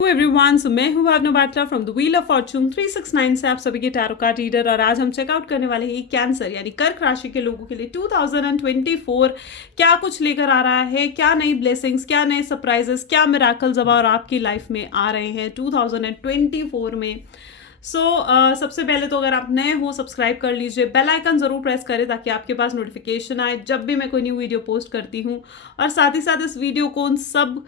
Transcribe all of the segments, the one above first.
Everyone, so मैं हूँ Bhavna Batla from the wheel of fortune 369 से आप सभी के टैरो कार्ड रीडर। और आज हम चेकआउट करने वाले हैं कैंसर यानी कर्क राशि के लोगों के लिए 2024 क्या कुछ लेकर आ रहा है, क्या नई ब्लेसिंग्स, क्या नए सरप्राइजेस, क्या मिराकल्स अब और आपकी लाइफ में आ रहे हैं 2024 में। सबसे पहले तो अगर आप नए हो सब्सक्राइब कर लीजिए, बेल आइकन ज़रूर प्रेस करें ताकि आपके पास नोटिफिकेशन आए जब भी मैं कोई न्यू वीडियो पोस्ट करती हूँ। और साथ ही साथ इस वीडियो को उन सब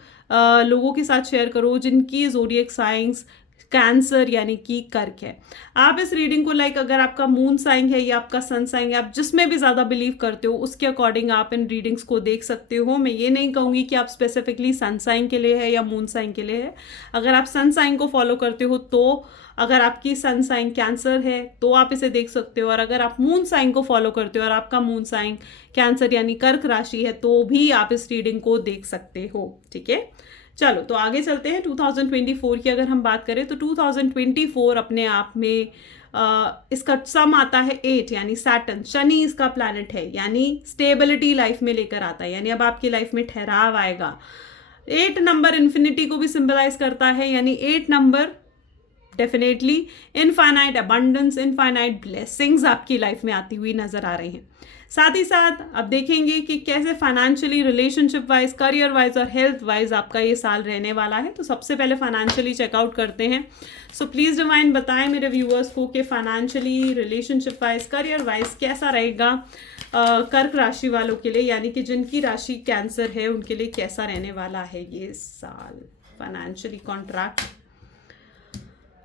लोगों के साथ शेयर करो जिनकी ज़ोडिएक साइंस कैंसर यानी कि कर्क है। आप इस रीडिंग को अगर आपका मून साइन है या आपका सन साइन है, आप जिसमें भी ज़्यादा बिलीव करते हो उसके अकॉर्डिंग आप इन रीडिंग्स को देख सकते हो। मैं ये नहीं कहूँगी कि आप स्पेसिफिकली सन साइन के लिए है या मून साइन के लिए है। अगर आप सन साइन को फॉलो करते हो तो अगर आपकी सन साइन कैंसर है तो आप इसे देख सकते हो, और अगर आप मून साइन को फॉलो करते हो और आपका मून साइन कैंसर यानी कर्क राशि है तो भी आप इस रीडिंग को देख सकते हो। ठीक है, चलो तो आगे चलते हैं। 2024 की अगर हम बात करें तो 2024 अपने आप में इसका सम आता है 8 यानी सैटर्न, शनि इसका प्लैनेट है, यानी स्टेबिलिटी लाइफ में लेकर आता है, यानी अब आपकी लाइफ में ठहराव आएगा। 8 नंबर इन्फिनिटी को भी सिंबलाइज करता है, यानी 8 number definitely infinite abundance, infinite blessings आपकी लाइफ में आती हुई नजर आ रही हैं। साथ ही साथ अब देखेंगे कि कैसे financially, relationship wise, career wise और हेल्थ वाइज आपका ये साल रहने वाला है। तो सबसे पहले फाइनेंशियली चेकआउट करते हैं। सो प्लीज़ डिवाइन बताएं मेरे व्यूअर्स को कि financially, relationship wise, career wise कैसा रहेगा कर्क राशि वालों के लिए, यानी कि जिनकी राशि कैंसर है उनके लिए कैसा रहने वाला है ये साल financially. Contract,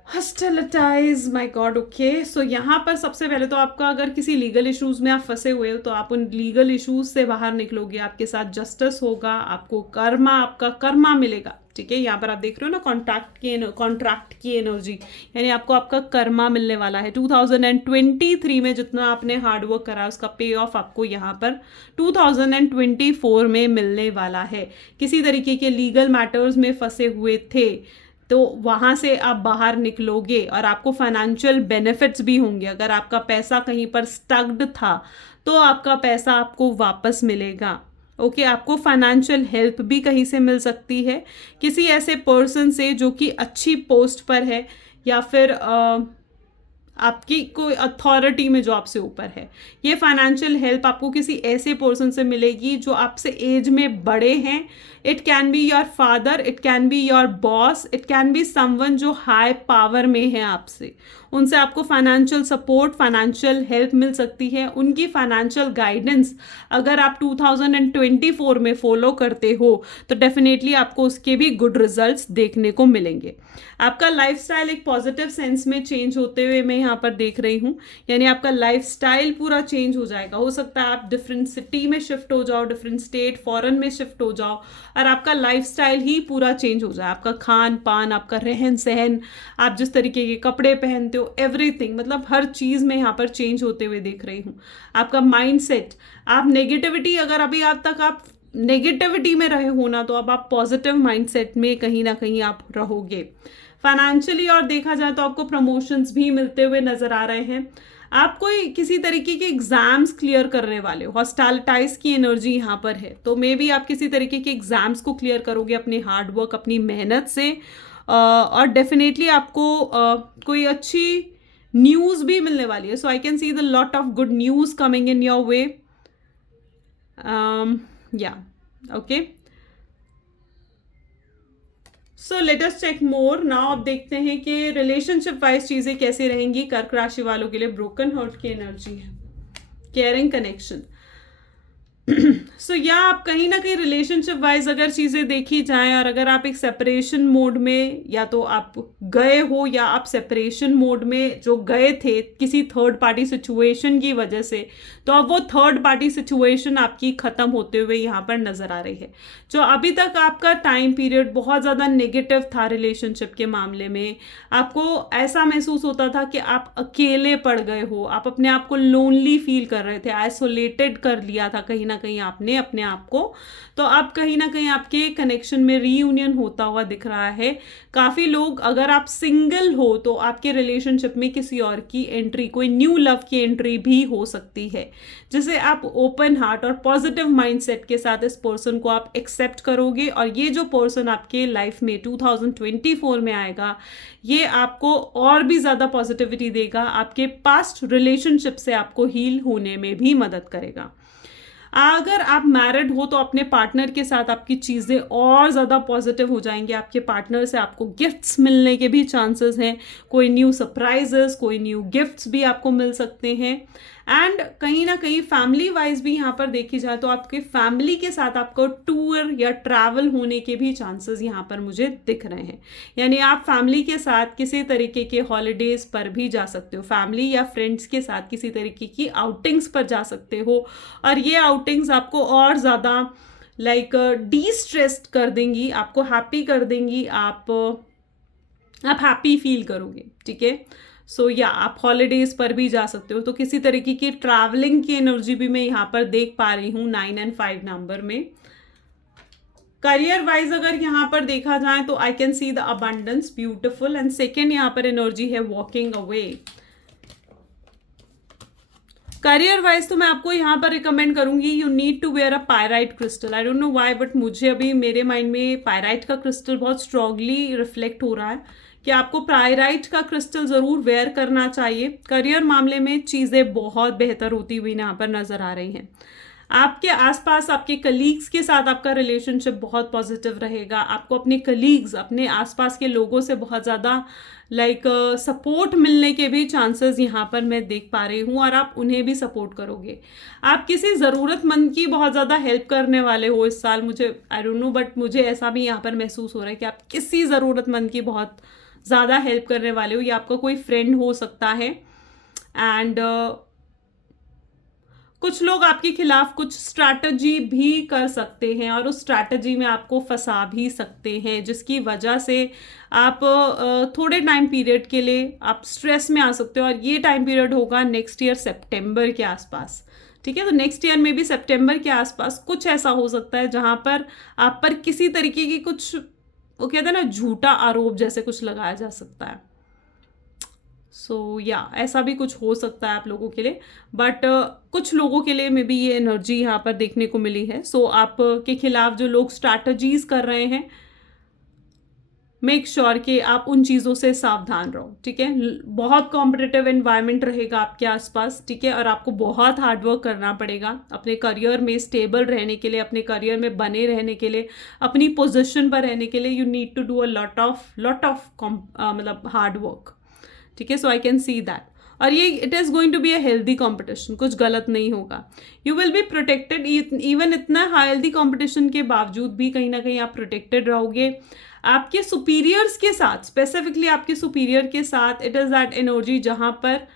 hostilities, my god. Okay, so यहाँ पर सबसे पहले तो आपका अगर किसी लीगल इश्यूज में आप फंसे हुए हो तो आप उन लीगल इश्यूज से बाहर निकलोगे, आपके साथ जस्टिस होगा, आपको आपका कर्मा मिलेगा। ठीक है, यहाँ पर आप देख रहे हो ना कॉन्ट्रैक्ट की एनर्जी, यानी आपको आपका कर्मा मिलने वाला है। 2023 में जितना आपने हार्डवर्क करा उसका पे ऑफ आपको यहाँ पर 2024 में मिलने वाला है। किसी तरीके के लीगल मैटर्स में फंसे हुए थे तो वहाँ से आप बाहर निकलोगे और आपको फाइनेंशियल बेनिफिट्स भी होंगे। अगर आपका पैसा कहीं पर स्टक्ड था तो आपका पैसा आपको वापस मिलेगा। ओके, आपको फाइनेंशियल हेल्प भी कहीं से मिल सकती है, किसी ऐसे पर्सन से जो कि अच्छी पोस्ट पर है या फिर आपकी कोई अथॉरिटी में जो आपसे ऊपर है। ये फाइनेंशियल हेल्प आपको किसी ऐसे पर्सन से मिलेगी जो आपसे एज में बड़े हैं। It can be your father, it can be your boss, it can be someone जो हाई पावर में है आपसे। उनसे आपको फाइनेंशियल सपोर्ट, फाइनेंशियल हेल्प मिल सकती है। उनकी फाइनेंशियल गाइडेंस अगर आप 2024 में फॉलो करते हो तो डेफिनेटली आपको उसके भी गुड रिजल्ट्स देखने को मिलेंगे। आपका लाइफस्टाइल एक पॉजिटिव सेंस में चेंज होते हुए मैं यहाँ पर देख रही हूँ, यानी आपका लाइफस्टाइल पूरा चेंज हो जाएगा। हो सकता है आप डिफरेंट सिटी में शिफ्ट हो जाओ, डिफरेंट स्टेट, फॉरेन में शिफ्ट हो जाओ और आपका लाइफस्टाइल ही पूरा चेंज हो जाए। आपका खान पान, आपका रहन सहन, आप जिस तरीके के कपड़े पहनते हो, एवरीथिंग, मतलब हर चीज़ में यहाँ पर चेंज होते हुए देख रही हूँ। आपका माइंडसेट, आप नेगेटिविटी, अगर अभी आज तक आप नेगेटिविटी में रहे हो ना तो अब आप पॉजिटिव माइंडसेट में कहीं ना कहीं आप रहोगे। फाइनेंशियली और देखा जाए तो आपको प्रमोशंस भी मिलते हुए नजर आ रहे हैं। आप कोई किसी तरीके के एग्जाम्स क्लियर करने वाले हो, हॉस्टाइलिटाइज की एनर्जी यहाँ पर है, तो मे बी आप किसी तरीके के एग्जाम्स को क्लियर करोगे अपने हार्डवर्क, अपनी मेहनत से। और डेफिनेटली आपको कोई अच्छी न्यूज़ भी मिलने वाली है। So I can see the lot of good news coming in your way. Yeah okay, so let us check more now. अब देखते हैं कि रिलेशनशिप वाइज चीज़ें कैसी रहेंगी कर्क राशि वालों के लिए। ब्रोकन हार्ट की एनर्जी है, केयरिंग कनेक्शन। सो या आप कहीं ना कहीं रिलेशनशिप वाइज अगर चीज़ें देखी जाएं और अगर आप एक सेपरेशन मोड में, या तो आप गए हो या आप सेपरेशन मोड में जो गए थे किसी थर्ड पार्टी सिचुएशन की वजह से, तो अब वो थर्ड पार्टी सिचुएशन आपकी ख़त्म होते हुए यहाँ पर नज़र आ रही है। जो अभी तक आपका टाइम पीरियड बहुत ज़्यादा नेगेटिव था रिलेशनशिप के मामले में, आपको ऐसा महसूस होता था कि आप अकेले पड़ गए हो, आप अपने आप को लोनली फील कर रहे थे, आइसोलेटेड कर लिया था कहीं ना ना कहीं आपने अपने आप को। तो अब कहीं ना कहीं आपके कनेक्शन में रीयूनियन होता हुआ दिख रहा है। काफ़ी लोग, अगर आप सिंगल हो तो आपके रिलेशनशिप में किसी और की एंट्री, कोई न्यू लव की एंट्री भी हो सकती है, जिसे आप ओपन हार्ट और पॉजिटिव माइंडसेट के साथ इस पर्सन को आप एक्सेप्ट करोगे। और ये जो पर्सन आपके लाइफ में 2024 में आएगा, ये आपको और भी ज़्यादा पॉजिटिविटी देगा, आपके पास्ट रिलेशनशिप से आपको हील होने में भी मदद करेगा। अगर आप मैरिड हो तो अपने पार्टनर के साथ आपकी चीज़ें और ज़्यादा पॉजिटिव हो जाएंगी। आपके पार्टनर से आपको गिफ्ट्स मिलने के भी चांसेस हैं, कोई न्यू सरप्राइजेस, कोई न्यू गिफ्ट्स भी आपको मिल सकते हैं। एंड कहीं ना कहीं फैमिली वाइज भी यहाँ पर देखी जाए तो आपके फैमिली के साथ आपको टूर या ट्रैवल होने के भी चांसेस यहाँ पर मुझे दिख रहे हैं। यानी आप फैमिली के साथ किसी तरीके के हॉलीडेज पर भी जा सकते हो, फैमिली या फ्रेंड्स के साथ किसी तरीके की आउटिंग्स पर जा सकते हो, और ये आउटिंग्स आपको और ज़्यादा लाइक डी स्ट्रेस्ड कर देंगी, आपको हैप्पी कर देंगी, आप हैप्पी फील करोगे। ठीक है, सो या आप हॉलीडेज पर भी जा सकते हो। तो किसी तरीके की ट्रैवलिंग की एनर्जी भी मैं यहाँ पर देख पा रही हूँ 9 और 5 नंबर में। करियर वाइज अगर यहाँ पर देखा जाए तो आई can see the abundance, beautiful. And second यहाँ पर एनर्जी है वॉकिंग अवे। करियर वाइज तो मैं आपको यहाँ पर रिकमेंड करूंगी, you need to wear a pyrite crystal. I don't know why, but मुझे अभी मेरे माइंड में पायराइट का क्रिस्टल बहुत स्ट्रांगली रिफ्लेक्ट हो रहा है कि आपको पायराइट का क्रिस्टल ज़रूर वेयर करना चाहिए। करियर मामले में चीज़ें बहुत बेहतर होती हुई यहाँ पर नज़र आ रही हैं। आपके आसपास आपके कलीग्स के साथ आपका रिलेशनशिप बहुत पॉजिटिव रहेगा। आपको अपने कलीग्स, अपने आसपास के लोगों से बहुत ज़्यादा लाइक सपोर्ट मिलने के भी चांसेस यहाँ पर मैं देख पा रही हूँ, और आप उन्हें भी सपोर्ट करोगे। आप किसी ज़रूरतमंद की बहुत ज़्यादा हेल्प करने वाले हो इस साल, मुझे आई डोंट नो, बट मुझे ऐसा भी यहाँ पर महसूस हो रहा है कि आप किसी ज़रूरतमंद की बहुत ज़्यादा हेल्प करने वाले हो। या आपका कोई फ्रेंड हो सकता है। एंड कुछ लोग आपके खिलाफ कुछ स्ट्रैटेजी भी कर सकते हैं, और उस स्ट्रैटेजी में आपको फंसा भी सकते हैं, जिसकी वजह से आप थोड़े टाइम पीरियड के लिए आप स्ट्रेस में आ सकते हो। और ये टाइम पीरियड होगा नेक्स्ट ईयर सितंबर के आसपास। ठीक है, तो नेक्स्ट ईयर में भी सितंबर के आसपास कुछ ऐसा हो सकता है जहां पर आप पर किसी तरीके की कुछ, वो कहते हैं ना, झूठा आरोप जैसे कुछ लगाया जा सकता है। सो या ऐसा भी कुछ हो सकता है आप लोगों के लिए, बट कुछ लोगों के लिए मे बी ये एनर्जी यहाँ पर देखने को मिली है। सो आपके खिलाफ जो लोग स्ट्रैटेजीज कर रहे हैं, मेक श्योर कि आप उन चीज़ों से सावधान रहो। ठीक है, बहुत कॉम्पिटिटिव एनवायरनमेंट रहेगा आपके आसपास। ठीक है, और आपको बहुत हार्डवर्क करना पड़ेगा अपने करियर में स्टेबल रहने के लिए, अपने करियर में बने रहने के लिए, अपनी पोजीशन पर रहने के लिए। You need to do a lot of मतलब हार्ड वर्क। ठीक है, so I can see that. और ये it is going to be a healthy competition, कुछ गलत नहीं होगा। You will be protected, even इतना हेल्दी कॉम्पिटिशन के बावजूद भी कहीं ना कहीं आप प्रोटेक्टेड रहोगे आपके सुपीरियर्स के साथ, स्पेसिफिकली आपके सुपीरियर के साथ। इट इज़ दैट एनर्जी जहाँ पर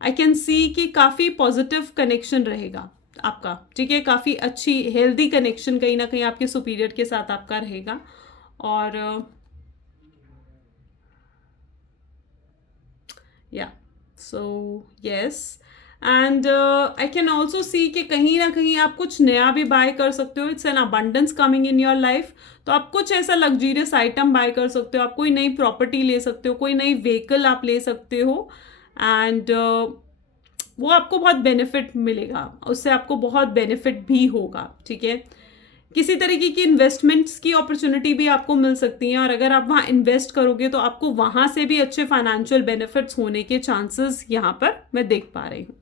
आई कैन सी कि काफ़ी पॉजिटिव कनेक्शन रहेगा आपका। ठीक है, काफ़ी अच्छी हेल्दी कनेक्शन कहीं ना कहीं आपके सुपीरियर के साथ आपका रहेगा। और या so yes, and I can also see कि कहीं ना कहीं आप कुछ नया भी बाय कर सकते हो। It's an abundance coming in your life. तो आप कुछ ऐसा लग्जरियस आइटम बाय कर सकते हो, आप कोई नई प्रॉपर्टी ले सकते हो, कोई नई व्हीकल आप ले सकते हो। एंड वो आपको बहुत बेनिफिट मिलेगा, उससे आपको बहुत बेनिफिट भी होगा। ठीक है, किसी तरीके की इन्वेस्टमेंट्स की अपॉर्चुनिटी भी आपको मिल सकती है, और अगर आप वहाँ इन्वेस्ट करोगे तो आपको वहाँ से भी अच्छे फाइनेंशियल बेनिफिट्स होने के चांसेस यहाँ पर मैं देख पा रही हूँ।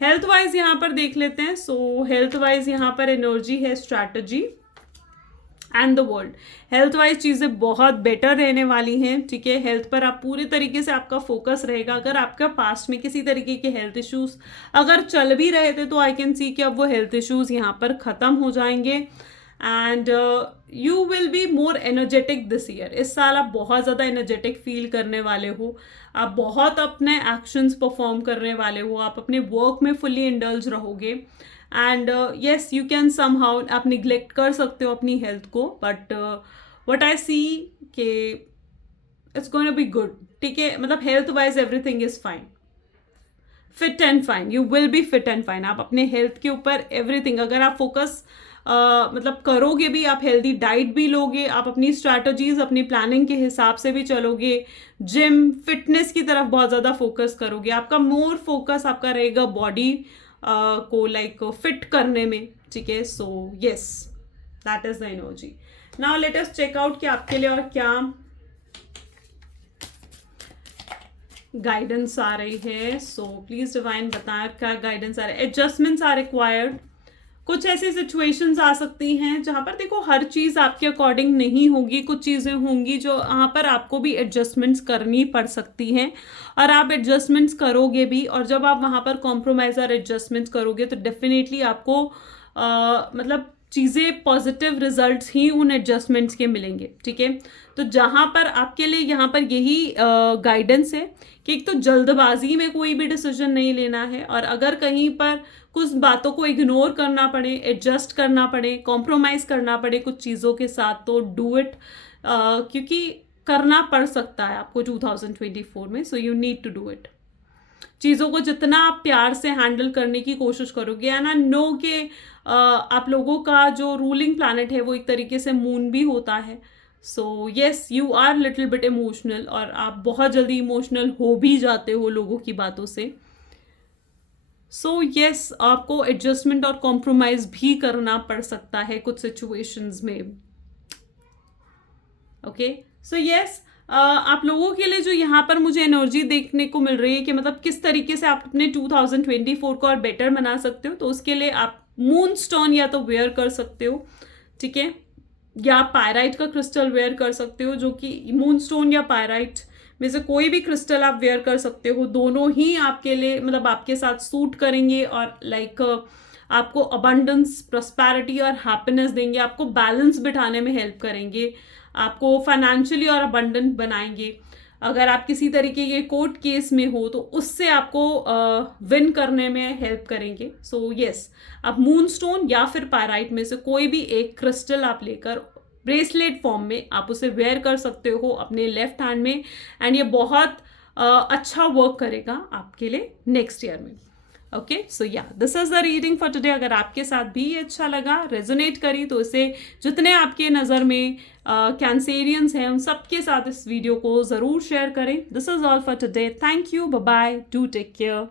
हेल्थ वाइज यहाँ पर देख लेते हैं। सो हेल्थ वाइज यहाँ पर एनर्जी है strategy and the world. Health wise चीज़ें बहुत बेटर रहने वाली हैं। ठीक है, हेल्थ पर आप पूरे तरीके से आपका फोकस रहेगा। अगर आपका पास्ट में किसी तरीके के हेल्थ इश्यूज अगर चल भी रहे थे तो आई कैन सी कि अब वो हेल्थ इश्यूज यहाँ पर ख़त्म हो जाएंगे। And you will be more energetic this year. इस साल आप बहुत ज़्यादा एनर्जेटिक फील करने वाले हो, आप बहुत अपने एक्शंस परफॉर्म करने वाले हो, आप अपने वर्क में फुल्ली इंडल्ज रहोगे। And yes, you can somehow, आप निग्लेक्ट कर सकते हो अपनी हेल्थ को, बट व्हाट आई सी के it's going to be good. ठीक है, मतलब health wise everything is fine. Fit and fine, you will be fit and fine. आप अपने हेल्थ के ऊपर एवरीथिंग अगर आप फोकस मतलब करोगे भी, आप हेल्दी डाइट भी लोगे, आप अपनी स्ट्रैटेजीज अपनी प्लानिंग के हिसाब से भी चलोगे, जिम फिटनेस की तरफ बहुत ज़्यादा फोकस करोगे, आपका मोर फोकस आपका रहेगा बॉडी को लाइक फिट करने में, ठीक है। So yes, that is the energy. Now let us check out कि आपके लिए और क्या गाइडेंस आ रही है। सो प्लीज डिवाइन बताएं क्या गाइडेंस आ रहा है। Adjustments are required. कुछ ऐसी सिचुएशंस आ सकती हैं जहां पर देखो हर चीज आपके अकॉर्डिंग नहीं होगी, कुछ चीजें होंगी जो यहाँ पर आपको भी एडजस्टमेंट्स करनी पड़ सकती हैं, और आप एडजस्टमेंट्स करोगे भी। और जब आप वहां पर कॉम्प्रोमाइज और एडजस्टमेंट्स करोगे तो डेफिनेटली आपको मतलब चीज़ें पॉजिटिव रिजल्ट्स ही उन एडजस्टमेंट्स के मिलेंगे, ठीक है। तो जहाँ पर आपके लिए यहाँ पर यही गाइडेंस है कि एक तो जल्दबाजी में कोई भी डिसीजन नहीं लेना है, और अगर कहीं पर कुछ बातों को इग्नोर करना पड़े, एडजस्ट करना पड़े, कॉम्प्रोमाइज करना पड़े कुछ चीज़ों के साथ, तो डू इट, क्योंकि करना पड़ सकता है आपको 2024 में। So you need to do it. चीज़ों को जितना आप प्यार से हैंडल करने की कोशिश करोगे, एंड आई नो कि आप लोगों का जो रूलिंग प्लैनेट है वो एक तरीके से मून भी होता है। So yes, you are little bit emotional, और आप बहुत जल्दी इमोशनल हो भी जाते हो लोगों की बातों से। सो येस, आपको एडजस्टमेंट और कॉम्प्रोमाइज भी करना पड़ सकता है कुछ सिचुएशंस में। ओके, सो येस, आप लोगों के लिए जो यहाँ पर मुझे एनर्जी देखने को मिल रही है कि मतलब किस तरीके से आप अपने 2024 को और बेटर बना सकते हो, तो उसके लिए आप मून स्टोन या तो वेयर कर सकते हो, ठीक है, या पायराइट का क्रिस्टल वेयर कर सकते हो, जो कि मून स्टोन या पायराइट में से कोई भी क्रिस्टल आप वेयर कर सकते हो। दोनों ही आपके लिए मतलब आपके साथ सूट करेंगे, और लाइक आपको अबंडेंस, प्रॉस्पेरिटी और हैप्पीनेस देंगे, आपको बैलेंस बिठाने में हेल्प करेंगे, आपको फाइनेंशियली और अबंडेंट बनाएंगे। अगर आप किसी तरीके के कोर्ट केस में हो तो उससे आपको विन करने में हेल्प करेंगे। सो येस, आप मून स्टोन या फिर पायराइट में से कोई भी एक क्रिस्टल आप लेकर ब्रेसलेट फॉर्म में आप उसे वेयर कर सकते हो अपने लेफ्ट हैंड में, एंड ये बहुत अच्छा वर्क करेगा आपके लिए नेक्स्ट ईयर में। ओके, सो या this is the reading for today. अगर आपके साथ भी ये अच्छा लगा, रेजोनेट करी, तो इसे जितने आपके नज़र में कैंसेरियंस हैं उन सबके साथ इस वीडियो को ज़रूर शेयर करें। This is all for today. Thank you, bye bye, do take care.